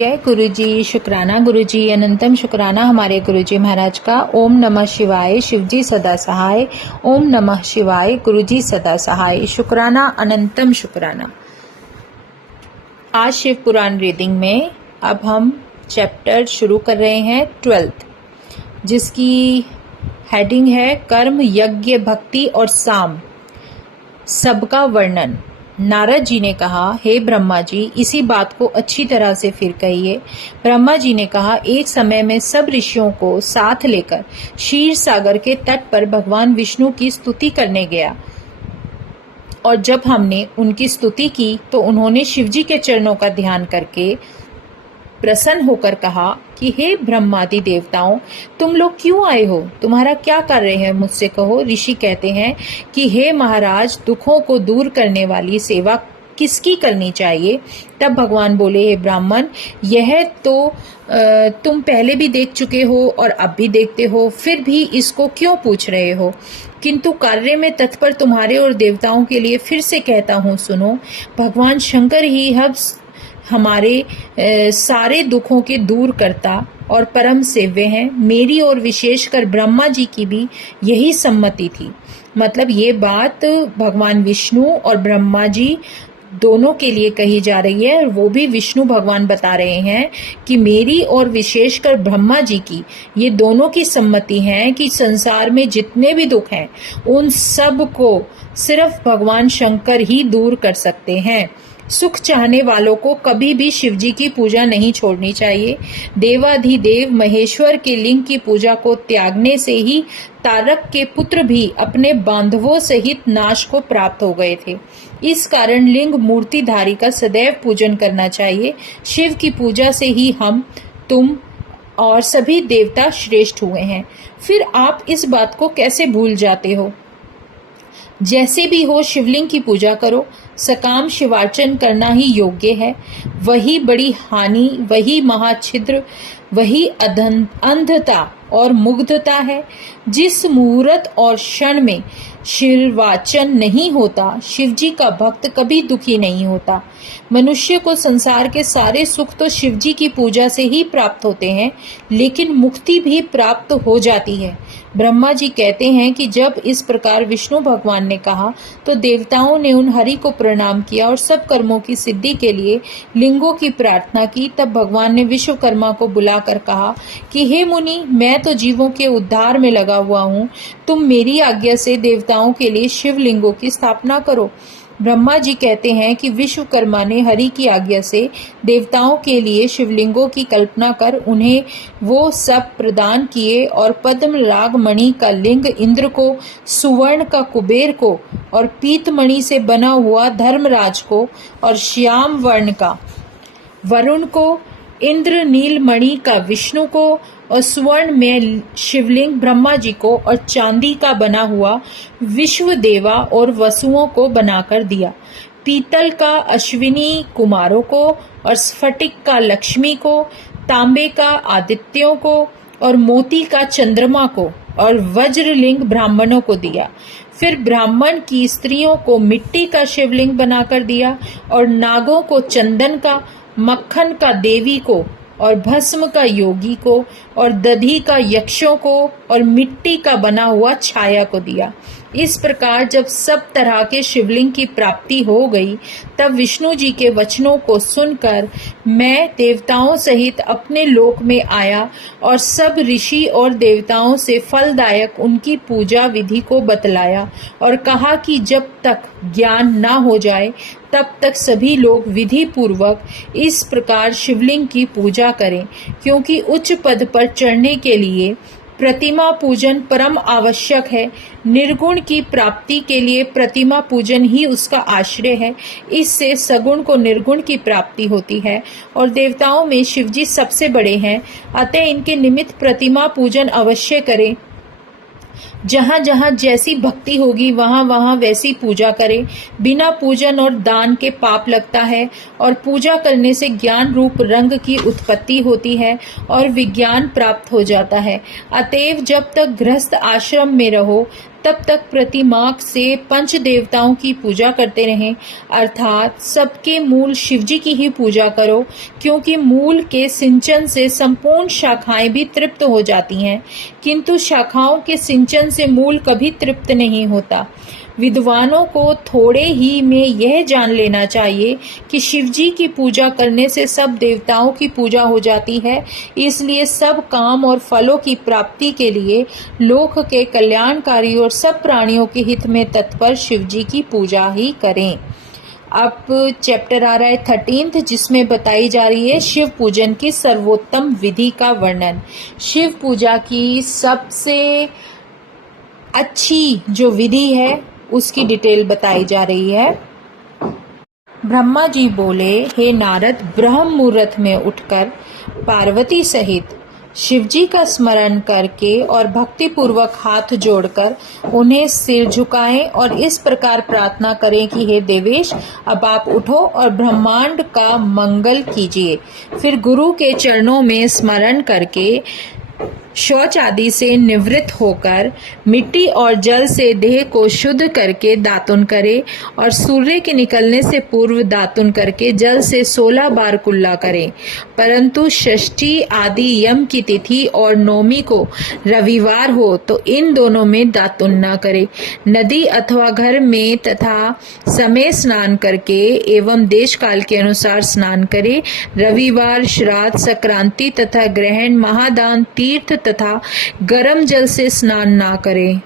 जय गुरु जी, शुक्राना गुरु जी, अनंतम शुक्राना हमारे गुरु जी महाराज का। ओम नमः शिवाय, शिव जी सदा सहाय। ओम नमः शिवाय, गुरु जी सदा सहाय। शुक्राना, अनंतम शुक्राना। आज शिव पुराण रीडिंग में अब हम चैप्टर शुरू कर रहे हैं 12th, जिसकी हेडिंग है कर्म, यज्ञ, भक्ति और साम सबका वर्णन। नारद जी ने कहा, हे ब्रह्मा जी, इसी बात को अच्छी तरह से फिर कहिए। ब्रह्मा जी ने कहा, एक समय में सब ऋषियों को साथ लेकर क्षीर सागर के तट पर भगवान विष्णु की स्तुति करने गया, और जब हमने उनकी स्तुति की तो उन्होंने शिवजी के चरणों का ध्यान करके प्रसन्न होकर कहा कि हे ब्रह्मादि देवताओं, तुम लोग क्यों आए हो? तुम्हारा क्या कार्य है? मुझसे कहो। ऋषि कहते हैं कि हे महाराज, दुखों को दूर करने वाली सेवा किसकी करनी चाहिए? तब भगवान बोले, हे ब्राह्मण, यह तो तुम पहले भी देख चुके हो और अब भी देखते हो, फिर भी इसको क्यों पूछ रहे हो? किंतु कार्य में तत्पर तुम्हारे और देवताओं के लिए फिर से कहता हूँ, सुनो। भगवान शंकर ही हमारे सारे दुखों के दूर करता और परम सेव्य हैं। मेरी और विशेषकर ब्रह्मा जी की भी यही सम्मति थी। मतलब ये बात भगवान विष्णु और ब्रह्मा जी दोनों के लिए कही जा रही है, और वो भी विष्णु भगवान बता रहे हैं कि मेरी और विशेषकर ब्रह्मा जी की ये दोनों की सम्मति है कि संसार में जितने भी दुख हैं उन सब को सिर्फ भगवान शंकर ही दूर कर सकते हैं। सुख चाहने वालों को कभी भी शिवजी की पूजा नहीं छोड़नी चाहिए। देवाधिदेव महेश्वर के लिंग की पूजा को त्यागने से ही तारक के पुत्र भी अपने बांधवों सहित नाश को प्राप्त हो गए थे। इस कारण लिंग मूर्तिधारी का सदैव पूजन करना चाहिए। शिव की पूजा से ही हम, तुम और सभी देवता श्रेष्ठ हुए हैं। फिर आप इस बात को कैसे भूल जाते हो? जैसे भी हो, शिवलिंग की पूजा करो। सकाम शिवार्चन करना ही योग्य है। वही बड़ी हानि, वही महाछिद्र, वही अंधता और मुग्धता है। जिस मुहूर्त और क्षण में शिवार्चन नहीं होता, शिवजी का भक्त कभी दुखी नहीं होता। मनुष्य को संसार के सारे सुख तो शिवजी की पूजा से ही प्राप्त होते हैं, लेकिन मुक्ति भी प्राप्त हो जाती है। ब्रह्मा जी कहते हैं कि जब इस प्रकार विष्णु भगवान ने कहा तो देवताओं ने उन हरि को प्रणाम किया और सब कर्मों की सिद्धि के लिए लिंगों की प्रार्थना की। तब भगवान ने विश्वकर्मा को बुलाकर कहा कि हे मुनि, मैं तो जीवों के उद्धार में लगा हुआ हूँ। तुम मेरी आज्ञा से देवताओं के लिए शिवलिंगों की स्थापना करो। ब्रह्मा जी कहते हैं कि विश्वकर्मा ने हरि की आज्ञा से देवताओं के लिए शिवलिंगों की कल्पना कर उन्हें वो सब प्रदान किए, और पद्म राग मणि का लिंग इंद्र को, सुवर्ण का कुबेर को, और पीतमणि से बना हुआ धर्मराज को, और श्याम वर्ण का वरुण को, इंद्र नील मणि का विष्णु को, और स्वर्ण में शिवलिंग ब्रह्मा जी को, और चांदी का बना हुआ विश्वदेवा और वसुओं को बनाकर दिया। पीतल का अश्विनी कुमारों को, और स्फटिक का लक्ष्मी को, तांबे का आदित्यों को, और मोती का चंद्रमा को, और वज्रलिंग ब्राह्मणों को दिया। फिर ब्राह्मण की स्त्रियों को मिट्टी का शिवलिंग बनाकर दिया, और नागों को चंदन का, मक्खन का देवी को, और भस्म का योगी को, और दधी का यक्षों को, और मिट्टी का बना हुआ छाया को दिया। इस प्रकार जब सब तरह के शिवलिंग की प्राप्ति हो गई, तब विष्णु जी के वचनों को सुनकर मैं देवताओं सहित अपने लोक में आया, और सब ऋषि और देवताओं से फलदायक उनकी पूजा विधि को बतलाया, और कहा कि जब तक ज्ञान ना हो जाए तब तक सभी लोग विधि पूर्वक इस प्रकार शिवलिंग की पूजा करें, क्योंकि उच्च पद पर चढ़ने के लिए प्रतिमा पूजन परम आवश्यक है। निर्गुण की प्राप्ति के लिए प्रतिमा पूजन ही उसका आश्रय है। इससे सगुण को निर्गुण की प्राप्ति होती है, और देवताओं में शिवजी सबसे बड़े हैं, अतः इनके निमित्त प्रतिमा पूजन अवश्य करें। जहाँ जहाँ जैसी भक्ति होगी वहाँ वहाँ वैसी पूजा करें। बिना पूजन और दान के पाप लगता है, और पूजा करने से ज्ञान रूप रंग की उत्पत्ति होती है और विज्ञान प्राप्त हो जाता है। अतएव जब तक गृहस्थ आश्रम में रहो तब तक प्रतिमाक से पंच देवताओं की पूजा करते रहें, अर्थात सबके मूल शिवजी की ही पूजा करो, क्योंकि मूल के सिंचन से संपूर्ण शाखाएं भी तृप्त हो जाती हैं, किंतु शाखाओं के सिंचन से मूल कभी तृप्त नहीं होता। विद्वानों को थोड़े ही में यह जान लेना चाहिए कि शिवजी की पूजा करने से सब देवताओं की पूजा हो जाती है, इसलिए सब काम और फलों की प्राप्ति के लिए लोक के कल्याणकारी और सब प्राणियों के हित में तत्पर शिवजी की पूजा ही करें। अब चैप्टर आ रहा है 13, जिसमें बताई जा रही है शिव पूजन की सर्वोत्तम विधि का वर्णन। शिव पूजा की सबसे अच्छी जो विधि है उसकी डिटेल बताई जा रही है। ब्रह्मा जी बोले, हे नारद, ब्रह्म मुहूर्त में उठकर पार्वती सहित शिवजी का स्मरण करके और भक्ति पूर्वक हाथ जोड़कर उन्हें सिर झुकाएं और इस प्रकार प्रार्थना करें कि हे देवेश, अब आप उठो और ब्रह्मांड का मंगल कीजिए। फिर गुरु के चरणों में स्मरण करके शौच आदि से निवृत्त होकर मिट्टी और जल से देह को शुद्ध करके दातुन करे और सूर्य के निकलने से पूर्व दातुन करके जल से 16 बार कुल्ला करें, परंतु षष्ठी आदि यम की तिथि और नौमी को रविवार हो तो इन दोनों में दातुन न करे। नदी अथवा घर में तथा समय स्नान करके एवं देश काल के अनुसार स्नान करे। रविवार, श्राद्ध, संक्रांति तथा ग्रहण, महादान, तीर्थ तथा गर्म जल से स्नान ना करें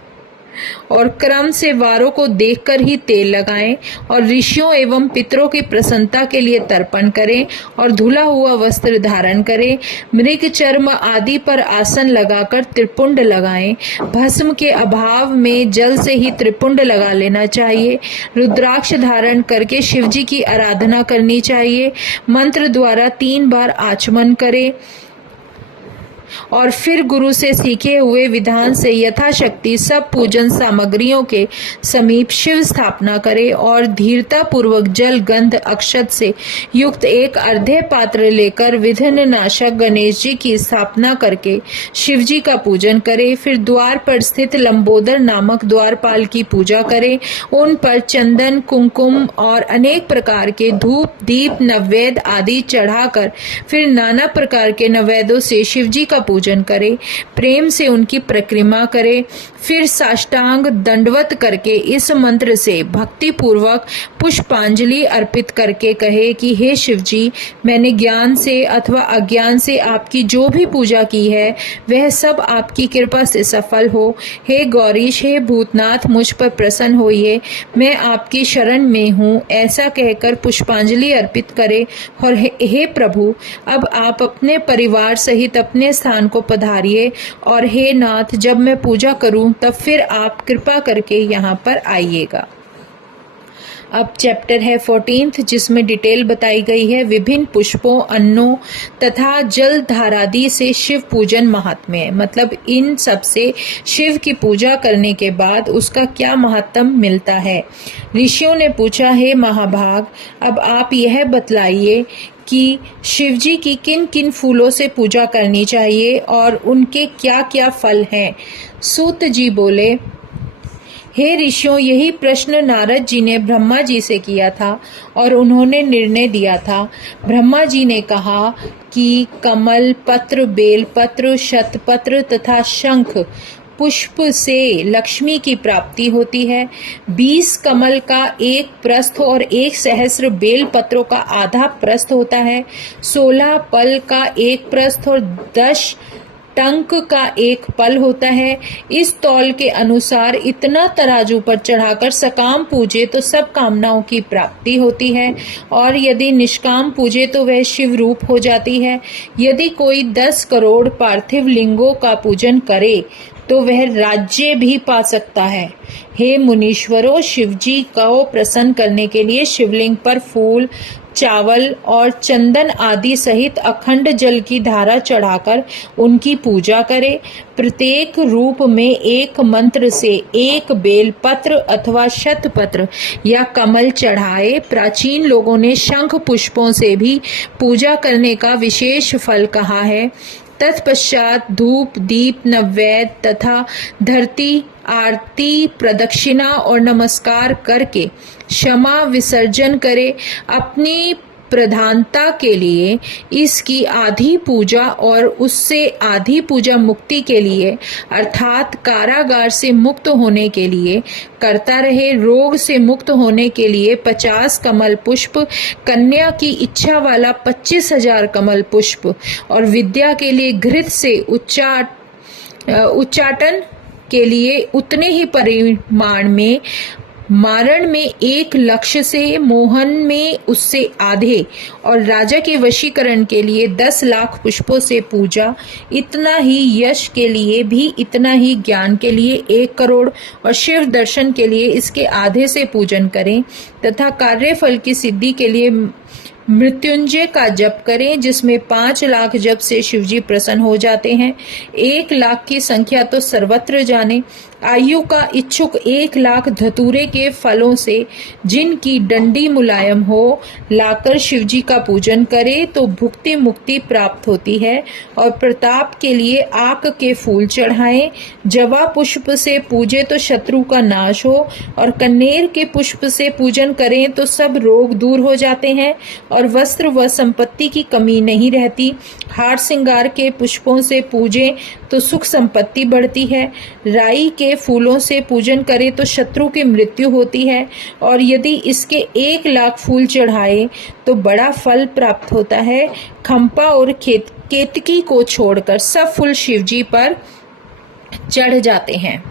और क्रम से वारों को देखकर ही तेल लगाएं और ऋषियों एवं पितरों की प्रसन्नता के लिए तर्पण करें और धुला हुआ वस्त्र धारण करें। मृग चर्म आदि पर आसन लगाकर त्रिपुंड लगाएं। भस्म के अभाव में जल से ही त्रिपुंड लगा लेना चाहिए। रुद्राक्ष धारण करके शिवजी की आराधना करनी चाहिए। मंत्र द्वारा 3 बार आचमन करें और फिर गुरु से सीखे हुए विधान से यथाशक्ति सब पूजन सामग्रियों के समीप शिव स्थापना करे और धीरता पूर्वक जल, गंध, अक्षत से युक्त एक अर्धे पात्र लेकर विघ्न नाशक गणेश जी की स्थापना करके शिव जी का पूजन करे। फिर द्वार पर स्थित लंबोदर नामक द्वारपाल की पूजा करे। उन पर चंदन, कुमकुम और अनेक प्रकार के धूप, दीप, नैवेद्य आदि चढ़ाकर फिर नाना प्रकार के नैवेद्यों से शिव जी का पूजन करे। प्रेम से उनकी परिक्रमा करे। फिर साष्टांग दंडवत करके इस मंत्र से भक्ति पूर्वक पुष्पांजलि अर्पित करके कहे कि हे शिव जी, मैंने ज्ञान से अथवा अज्ञान से आपकी जो भी पूजा की है वह सब आपकी कृपा से सफल हो। हे गौरीश, हे भूतनाथ, मुझ पर प्रसन्न होइए, मैं आपकी शरण में हूँ। ऐसा कहकर पुष्पांजलि अर्पित करे और हे प्रभु, अब आप अपने परिवार सहित अपने स्थान को पधारिए और हे नाथ, जब मैं पूजा करूं तब फिर आप कृपा करके यहाँ पर आइएगा। अब चैप्टर है 14 जिसमें डिटेल बताई गई है विभिन्न पुष्पों, अन्नों तथा जल धारादि से शिव पूजन महात्म्य। मतलब इन सब से शिव की पूजा करने के बाद उसका क्या महत्व मिलता है। ऋषियों ने पूछा, हे महाभाग, अब आप यह बतलाइए कि शिवजी की किन किन फूलों से पूजा करनी चाहिए और उनके क्या क्या फल हैं। सूत जी बोले, हे ऋषियों, यही प्रश्न नारद जी ने ब्रह्मा जी से किया था और उन्होंने निर्णय दिया था। ब्रह्मा जी ने कहा कि कमल पत्र, बेल पत्र, शतपत्र तथा शंख पुष्प से लक्ष्मी की प्राप्ति होती है। 20 कमल का एक प्रस्थ और 1 सहस्र बेल पत्रों का आधा प्रस्थ होता है। 16 पल का एक प्रस्थ और 10 टंक का एक पल होता है। इस तौल के अनुसार इतना तराजू पर चढ़ाकर सकाम पूजे तो सब कामनाओं की प्राप्ति होती है और यदि निष्काम पूजे तो वह शिव रूप हो जाती है। यदि कोई 10 करोड़ पार्थिव लिंगों का पूजन करे तो वह राज्य भी पा सकता है। हे मुनीश्वरों, शिवजी को प्रसन्न करने के लिए शिवलिंग पर फूल, चावल और चंदन आदि सहित अखंड जल की धारा चढ़ाकर उनकी पूजा करें। प्रत्येक रूप में एक मंत्र से 1 बेल पत्र अथवा शतपत्र या कमल चढ़ाए। प्राचीन लोगों ने शंख पुष्पों से भी पूजा करने का विशेष फल कहा है। तत्पश्चात धूप दीप नैवेद्य तथा धरती आरती प्रदक्षिणा और नमस्कार करके क्षमा विसर्जन करे। अपनी प्रधानता के लिए इसकी आधी पूजा और उससे आधी पूजा मुक्ति के लिए अर्थात कारागार से मुक्त होने के लिए करता रहे। रोग से मुक्त होने के लिए 50 कमल पुष्प, कन्या की इच्छा वाला 25,000 कमल पुष्प और विद्या के लिए घृत से उच्चाटन के लिए उतने ही परिमाण में, मारण में 1 लक्ष्य से, मोहन में उससे आधे और राजा के वशीकरण के लिए 10 लाख पुष्पों से पूजा, इतना ही यश के लिए भी, इतना ही ज्ञान के लिए 1 करोड़ और शिव दर्शन के लिए इसके आधे से पूजन करें तथा कार्यफल की सिद्धि के लिए मृत्युंजय का जप करें, जिसमें 5 लाख जप से शिवजी प्रसन्न हो जाते हैं। 1 लाख की संख्या तो सर्वत्र जाने। आयु का इच्छुक 1 लाख धतूरे के फलों से जिनकी डंडी मुलायम हो लाकर शिवजी का पूजन करे तो भुक्ति मुक्ति प्राप्त होती है। और प्रताप के लिए आक के फूल चढ़ाएं। जवा पुष्प से पूजे तो शत्रु का नाश हो और कन्नेर के पुष्प से पूजन करें तो सब रोग दूर हो जाते हैं और वस्त्र व संपत्ति की कमी नहीं रहती। हार श्रृंगार के पुष्पों से पूजें तो सुख संपत्ति बढ़ती है। राई के फूलों से पूजन करे तो शत्रु की मृत्यु होती है और यदि इसके 1 लाख फूल चढ़ाए तो बड़ा फल प्राप्त होता है। खंपा और केतकी को छोड़कर सब फूल शिवजी पर चढ़ जाते हैं।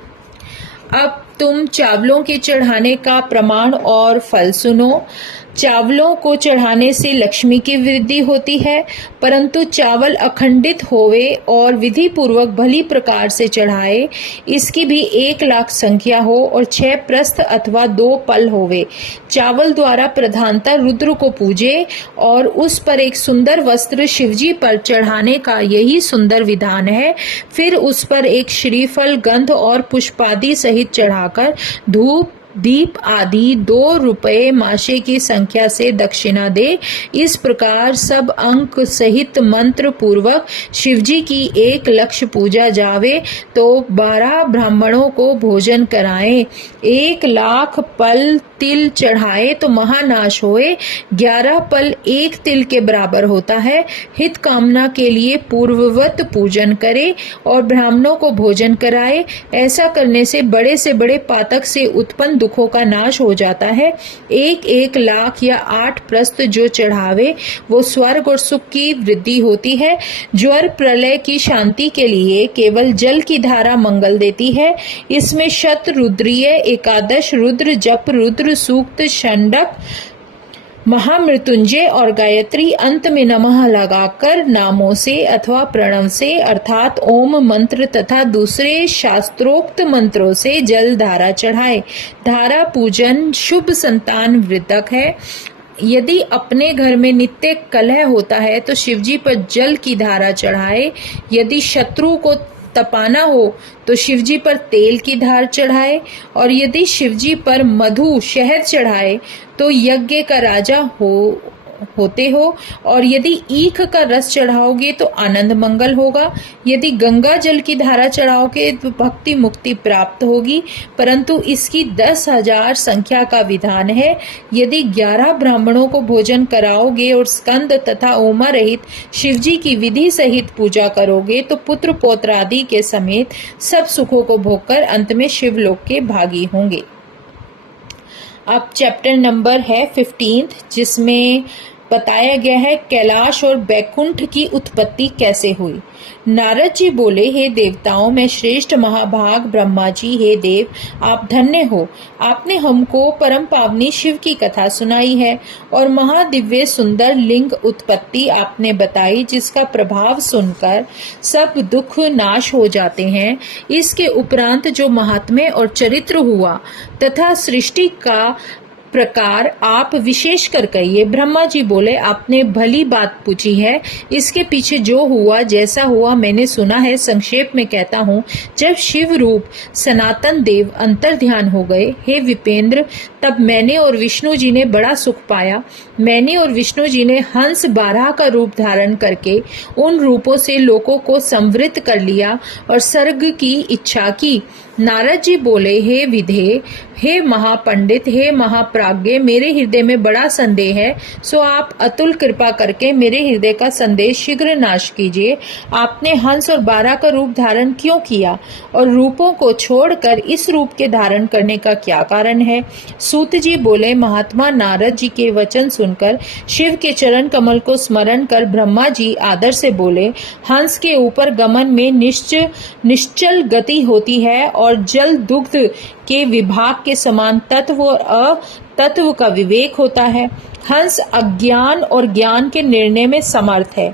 अब तुम चावलों के चढ़ाने का प्रमाण और फल सुनो। चावलों को चढ़ाने से लक्ष्मी की वृद्धि होती है, परंतु चावल अखंडित होवे और विधि पूर्वक भली प्रकार से चढ़ाए, इसकी भी 1 लाख संख्या हो और 6 प्रस्थ अथवा 2 पल होवे। चावल द्वारा प्रधानता रुद्र को पूजे और उस पर एक सुंदर वस्त्र शिवजी पर चढ़ाने का यही सुंदर विधान है। फिर उस पर एक श्रीफल, गंध और पुष्पादि सहित चढ़ाकर धूप दीप आदि 2 रुपये माशे की संख्या से दक्षिणा दे। इस प्रकार सब अंक सहित मंत्र पूर्वक शिवजी की 1 लक्ष पूजा जावे तो 12 ब्राह्मणों को भोजन कराएं। 1 लाख पल तिल चढ़ाए तो महानाश होए। 11 पल 1 तिल के बराबर होता है। हित कामना के लिए पूर्ववत पूजन करे और ब्राह्मणों को भोजन कराए। ऐसा करने से बड़े पातक से उत्पन्न दुखों का नाश हो जाता है। 1 लाख या 8 प्रस्थ जो चढ़ावे वो स्वर्ग और सुख की वृद्धि होती है। ज्वर प्रलय की शांति के लिए केवल जल की धारा मंगल देती है। इसमें शत रुद्रीय, एकादश रुद्र जप, रुद्र सूक्त, षंडक, महामृत्युंजय और गायत्री अंत में नमः लगाकर नामों से अथवा प्रणव से अर्थात ओम मंत्र तथा दूसरे शास्त्रोक्त मंत्रों से जल धारा चढ़ाए। धारा पूजन शुभ संतान वृद्धक है। यदि अपने घर में नित्य कलह होता है तो शिवजी पर जल की धारा चढ़ाए। यदि शत्रु को तपाना हो तो शिवजी पर तेल की धार चढ़ाए और यदि शिवजी पर मधु शहद चढ़ाए तो यज्ञ का राजा होते हो और यदि ईख का रस चढ़ाओगे तो आनंद मंगल होगा। यदि गंगा जल की धारा चढ़ाओगे तो भक्ति मुक्ति प्राप्त होगी, परंतु इसकी 10,000 संख्या का विधान है। यदि 11 ब्राह्मणों को भोजन कराओगे और स्कंद तथा ओमा रहित शिवजी की विधि सहित पूजा करोगे तो पुत्र पौत्र आदि के समेत सब सुखों को भोगकर अंत में शिवलोक के भागी होंगे। अब चैप्टर नंबर है 15 जिसमें बताया गया है कैलाश और बैकुंठ की उत्पत्ति कैसे हुई। नारद जी बोले, हे देवताओं में श्रेष्ठ महाभाग ब्रह्मा जी, हे देव आप धन्य हो। आपने हमको परम पावनी शिव की कथा सुनाई है और महादिव्य सुंदर लिंग उत्पत्ति आपने बताई जिसका प्रभाव सुनकर सब दुख नाश हो जाते हैं। इसके उपरांत जो महात्म्य और चरित्र हुआ तथा सृष्टि का प्रकार आप विशेष कर कहिए। ब्रह्मा जी बोले, आपने भली बात पूछी है। इसके पीछे जो हुआ जैसा हुआ मैंने सुना है, संक्षेप में कहता हूँ। जब शिव रूप सनातन देव अंतर ध्यान हो गए, हे विपेंद्र, तब मैंने और विष्णु जी ने बड़ा सुख पाया। मैंने और विष्णु जी ने हंस 12 का रूप धारण करके उन रूपों से लोगों को संवृत कर लिया और स्वर्ग की इच्छा की। नारद जी बोले, हे विधे, हे महापंडित, हे महाप्राज्ञ, मेरे हृदय में बड़ा संदेह है, सो आप अतुल कृपा करके मेरे हृदय का संदेह शीघ्र नाश कीजिए। आपने हंस और 12 का रूप धारण क्यों किया और रूपों को छोड़कर इस रूप के धारण करने का क्या कारण है? सूत जी बोले, महात्मा नारद जी के वचन सुनकर शिव के चरण कमल को स्मरण कर ब्रह्मा जी आदर से बोले, हंस के ऊपर गमन में निश्चल गति होती है और जल दुग्ध के विभाग के समान तत्व और अतत्व का विवेक होता है। हंस अज्ञान और ज्ञान के निर्णय में समर्थ है।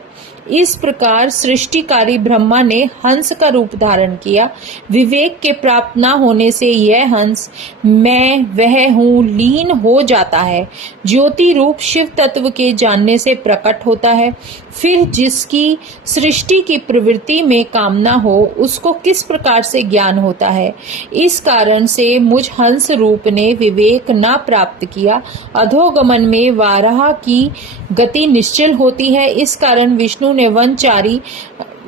इस प्रकार सृष्टिकारी ब्रह्मा ने हंस का रूप धारण किया। विवेक के प्राप्त न होने से यह हंस मैं वह हूँ लीन हो जाता है। ज्योति रूप शिव तत्व के जानने से प्रकट होता है। फिर जिसकी सृष्टि की प्रवृत्ति में कामना हो उसको किस प्रकार से ज्ञान होता है? इस कारण से मुझ हंस रूप ने विवेक न प्राप्त किया। अधोगमन में वाराह की गति निश्चल होती है। इस कारण विष्णु ने वनचारी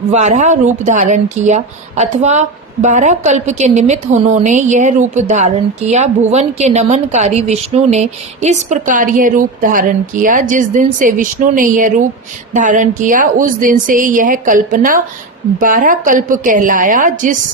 वाराह रूप धारण किया, अथवा 12 कल्प के निमित्त उन्होंने यह रूप धारण किया। भुवन के नमनकारी विष्णु ने इस प्रकार यह रूप धारण किया। जिस दिन से विष्णु ने यह रूप धारण किया उस दिन से यह कल्पना 12 कल्प कहलाया। जिस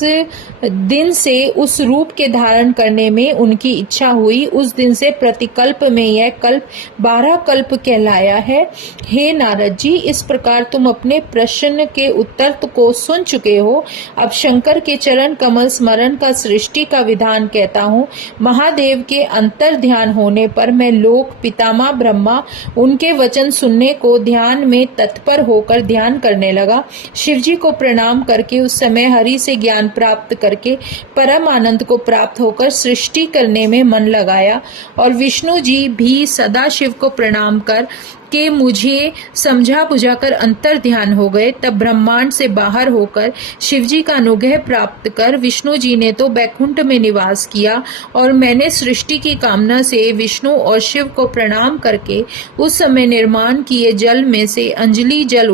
दिन से उस रूप के धारण करने में उनकी इच्छा हुई उस दिन से प्रतिकल्प में यह कल्प 12 कल्प कहलाया है। हे नारद जी, इस प्रकार तुम अपने प्रश्न के उत्तर को सुन चुके हो। अब शंकर के चरण कमल स्मरण का सृष्टि का विधान कहता हूँ। महादेव के अंतर ध्यान होने पर मैं लोक पितामह ब्रह्मा उनके वचन सुनने को ध्यान में तत्पर होकर ध्यान करने लगा। शिवजी को प्रणाम करके उस समय हरि से ज्ञान प्राप्त करके परम आनंद को प्राप्त होकर सृष्टि करने में मन लगाया। और विष्णु जी भी सदा शिव को प्रणाम कर के मुझे समझा बुझाकर अंतर ध्यान हो गए। तब ब्रह्मांड से बाहर होकर शिवजी का अनुग्रह प्राप्त कर विष्णु जी ने तो बैकुंठ में निवास किया और मैंने सृष्टि की कामना से विष्णु और शिव को प्रणाम करके उस समय निर्माण किए जल में से अंजलि जल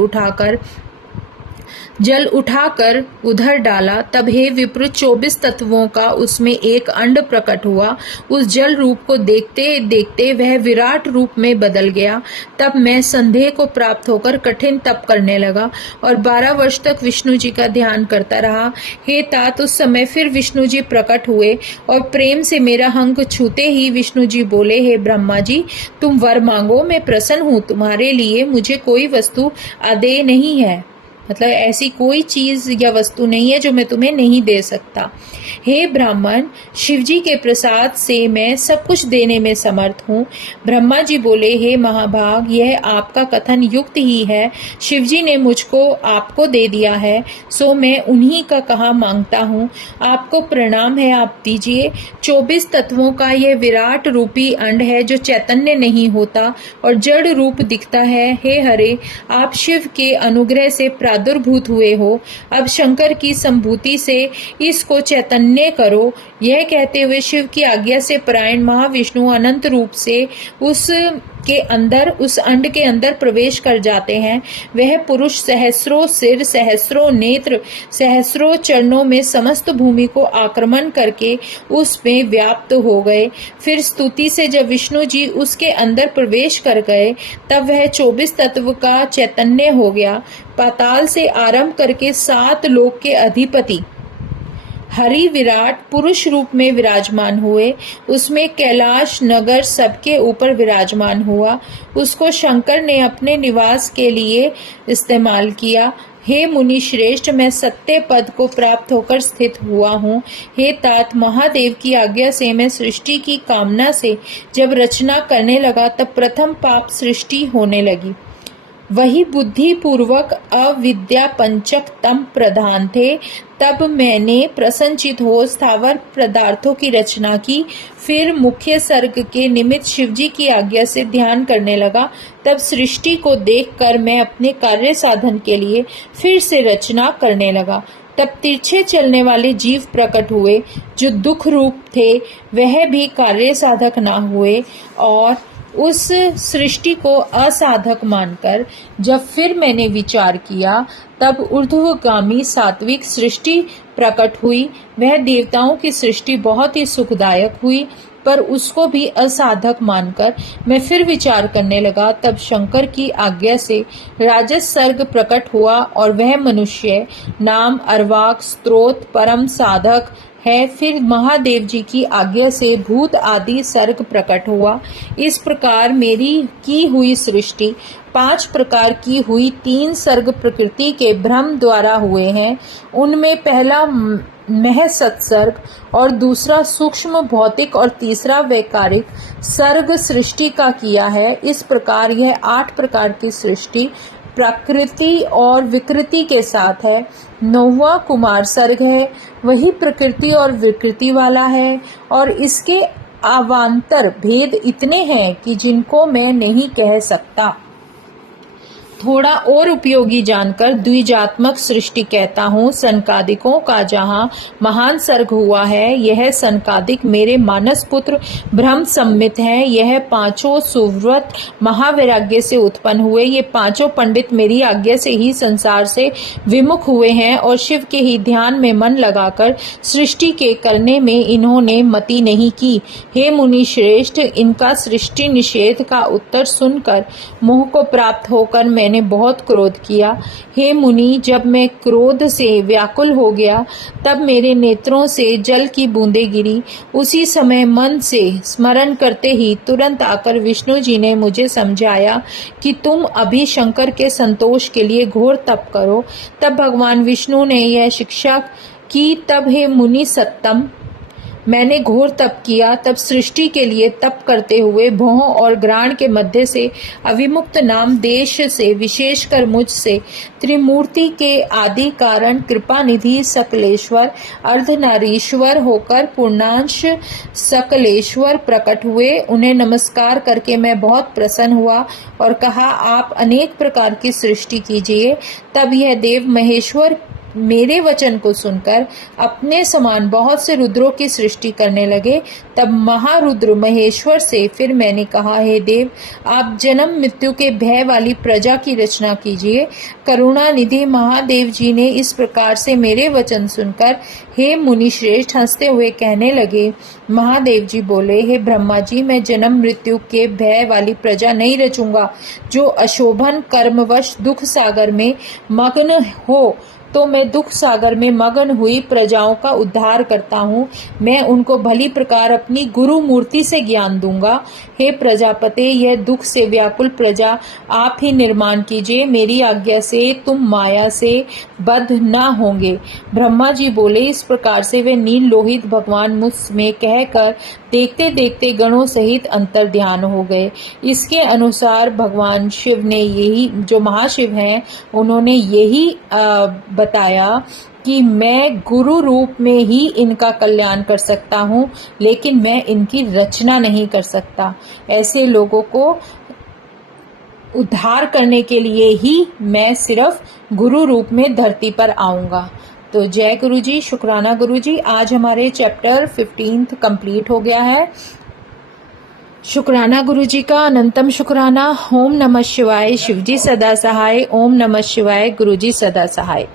उठाकर उधर डाला। तब हे विप्र 24 तत्वों का उसमें एक अंड प्रकट हुआ। उस जल रूप को देखते देखते वह विराट रूप में बदल गया। तब मैं संदेह को प्राप्त होकर कठिन तप करने लगा और 12 वर्ष तक विष्णु जी का ध्यान करता रहा। हे तात, उस समय फिर विष्णु जी प्रकट हुए और प्रेम से मेरा अंग छूते ही विष्णु जी बोले, हे ब्रह्मा जी, तुम वर मांगो, मैं प्रसन्न हूँ। तुम्हारे लिए मुझे कोई वस्तु अदेय नहीं है, मतलब ऐसी कोई चीज या वस्तु नहीं है जो मैं तुम्हें नहीं दे सकता। हे ब्राह्मण, शिवजी के प्रसाद से मैं सब कुछ देने में समर्थ हूँ। ब्रह्मा जी बोले, हे महाभाग, यह आपका कथन युक्त ही है। शिवजी ने मुझको आपको दे दिया है, सो मैं उन्हीं का कहा मांगता हूँ। आपको प्रणाम है, आप दीजिए। 24 तत्वों का यह विराट रूपी अंड है जो चैतन्य नहीं होता और जड़ रूप दिखता है। हे हरे, आप शिव के अनुग्रह से प्रादुर्भूत हुए हो। अब शंकर की संभूति से इसको चैतन्य करो। यह कहते हुए शिव की आज्ञा से परायण महाविष्णु अनंत रूप से उस अंड के अंदर प्रवेश कर जाते हैं। वह पुरुष सहस्रों सिर, सहस्रों नेत्र, सहस्रों चरणों में समस्त भूमि को आक्रमण करके उसमें व्याप्त हो गए। फिर स्तुति से जब विष्णु जी उसके अंदर प्रवेश कर गए तब वह 24 तत्व का चैतन्य हो गया। पाताल से आरंभ करके 7 लोक के अधिपति हरि विराट पुरुष रूप में विराजमान हुए। उसमें कैलाश नगर सबके ऊपर विराजमान हुआ। उसको शंकर ने अपने निवास के लिए इस्तेमाल किया। हे मुनि श्रेष्ठ, मैं सत्य पद को प्राप्त होकर स्थित हुआ हूँ। हे तात, महादेव की आज्ञा से मैं सृष्टि की कामना से जब रचना करने लगा तब प्रथम पाप सृष्टि होने लगी। वही बुद्धि पूर्वक अविद्या पंचक तम प्रधान थे। तब मैंने प्रसन्नचित हो स्थावर पदार्थों की रचना की। फिर मुख्य सर्ग के निमित्त शिवजी की आज्ञा से ध्यान करने लगा। तब सृष्टि को देखकर मैं अपने कार्य साधन के लिए फिर से रचना करने लगा। तब तिरछे चलने वाले जीव प्रकट हुए जो दुख रूप थे, वह भी कार्य साधक ना हुए, और उस सृष्टि को असाधक मानकर जब फिर मैंने विचार किया, तब ऊर्ध्वगामी सात्विक सृष्टि प्रकट हुई। वह देवताओं की सृष्टि बहुत ही सुखदायक हुई, पर उसको भी असाधक मानकर मैं फिर विचार करने लगा। तब शंकर की आज्ञा से राजस सर्ग प्रकट हुआ, और वह मनुष्य नाम अर्वाक स्त्रोत परम साधक है। फिर महादेव जी की आज्ञा से भूत आदि सर्ग प्रकट हुआ। इस प्रकार मेरी की हुई सृष्टि 5 प्रकार की हुई। 3 सर्ग प्रकृति के भ्रम द्वारा हुए हैं। उनमें पहला मह सत्सर्ग और दूसरा सूक्ष्म भौतिक और तीसरा वैकारिक सर्ग सृष्टि का किया है। इस प्रकार यह 8 प्रकार की सृष्टि प्रकृति और विकृति के साथ है। 9वां कुमार सर्ग है, वही प्रकृति और विकृति वाला है, और इसके अवान्तर भेद इतने हैं कि जिनको मैं नहीं कह सकता। थोड़ा और उपयोगी जानकर द्विजात्मक सृष्टि कहता हूँ। सनकादिकों का जहाँ महान सर्ग हुआ है, यह सनकादिक मेरे मानस पुत्र ब्रह्म सम्मित हैं। यह 5 सुव्रत महावैराग्य से उत्पन्न हुए। ये 5 पंडित मेरी आज्ञा से ही संसार से विमुख हुए हैं, और शिव के ही ध्यान में मन लगाकर सृष्टि के करने में इन्होंने मति नहीं की। हे मुनि श्रेष्ठ, इनका सृष्टि निषेध का उत्तर सुनकर मोह को प्राप्त होकर मैंने बहुत क्रोध किया। हे मुनि, जब मैं क्रोध से व्याकुल हो गया, तब मेरे नेत्रों से जल की बूंदें गिरी। उसी समय मन से स्मरण करते ही तुरंत आकर विष्णु जी ने मुझे समझाया कि तुम अभी शंकर के संतोष के लिए घोर तप करो। तब भगवान विष्णु ने यह शिक्षा की। तब हे मुनि सत्तम, मैंने घोर तप किया। तब सृष्टि के लिए तप करते हुए भोह और ग्राण के मध्य से अविमुक्त नाम देश से विशेषकर मुझसे त्रिमूर्ति के आदि कारण कृपा निधि सकलेश्वर अर्धनारीश्वर होकर पूर्णांश सकलेश्वर प्रकट हुए। उन्हें नमस्कार करके मैं बहुत प्रसन्न हुआ और कहा, आप अनेक प्रकार की सृष्टि कीजिए। तब यह देव महेश्वर मेरे वचन को सुनकर अपने समान बहुत से रुद्रों की सृष्टि करने लगे। तब महारुद्र महेश्वर से फिर मैंने कहा, हे देव, आप जन्म मृत्यु के भय वाली प्रजा की रचना कीजिए। करुणा निधि महादेव जी ने इस प्रकार से मेरे वचन सुनकर हे मुनि श्रेष्ठ हंसते हुए कहने लगे। महादेव जी बोले, हे ब्रह्मा जी, मैं जन्म मृत्यु के भय वाली प्रजा नहीं रचूंगा। जो अशोभन कर्मवश दुख सागर में मग्न हो, तो मैं दुख सागर में मगन हुई प्रजाओं का उद्धार करता हूँ। मैं उनको भली प्रकार अपनी गुरु मूर्ति से ज्ञान दूंगा। हे प्रजापते, यह दुख से व्याकुल प्रजा आप ही निर्माण कीजिए। मेरी आज्ञा से तुम माया से बद्ध न होंगे। ब्रह्मा जी बोले। इस प्रकार से वे नील लोहित भगवान मुझ में कहकर देखते देखते गणों सहित अंतर ध्यान हो गए। इसके अनुसार भगवान शिव ने यही, जो महाशिव हैं, उन्होंने यही बताया कि मैं गुरु रूप में ही इनका कल्याण कर सकता हूँ, लेकिन मैं इनकी रचना नहीं कर सकता। ऐसे लोगों को उद्धार करने के लिए ही मैं सिर्फ गुरु रूप में धरती पर आऊंगा। तो जय गुरु जी, शुक्राना गुरु जी। आज हमारे चैप्टर 15 कंप्लीट हो गया है। शुक्राना गुरु जी का अनंतम शुक्राना। ओम नमः शिवाय। शिवजी सदा सहाय। ओम नमः शिवाय। गुरु जी सदा सहाय।